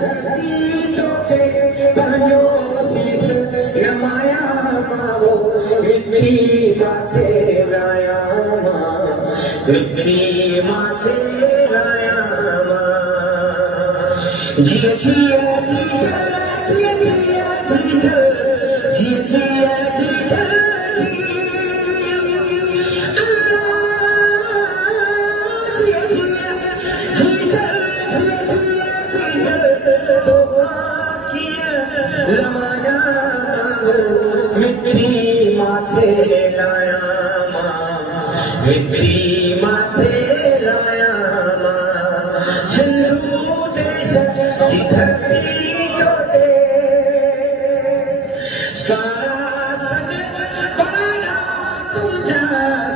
धरती तो ते पंहिंजो शीश नमाया मां मिठी माथे लाया मां मिठी माथे लाया मां जीअं थिया मिठी माथे लाया मां मिठी माथे लाया मां सिंधु देश की धरती को दे सारा सज पराया तुझा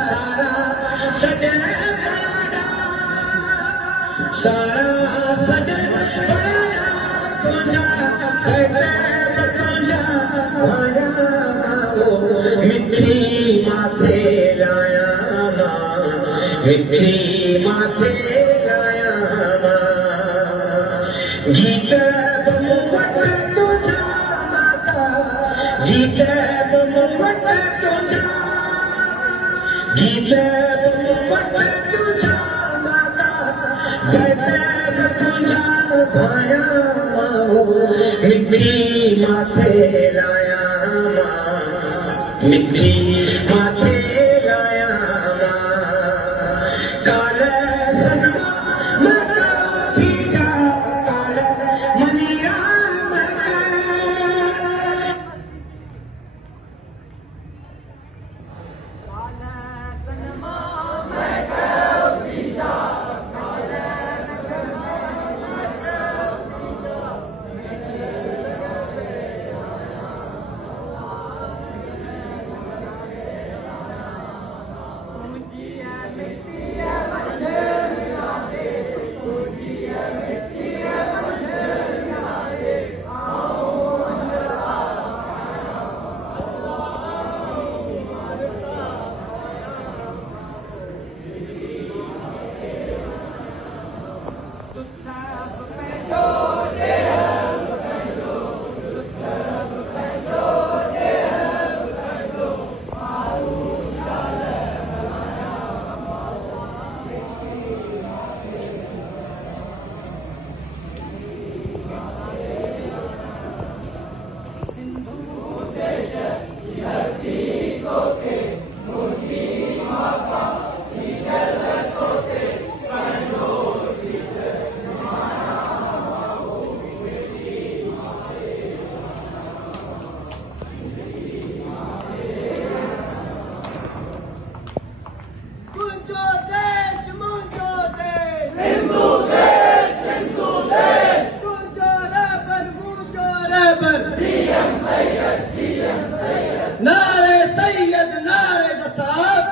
सारा सज पराया सारा सज पराया तुझा मिठी माथे लाया मां मिठी माथे लाया मां गीत वट तुझा माता गीत वट तुझा गीत वट तुझा माता गीत तुझा भाया मिठी माथे लाया मां मिठी माथे लाया मां काल सनमा मका भीजा काल मनीरा नारे सैयद नारे दसाब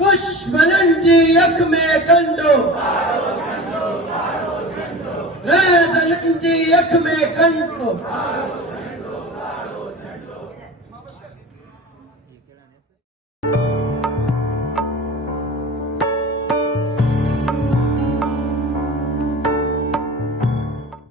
दुश्मनन जी अख में कंडो रेज़नन जी अख में कंडो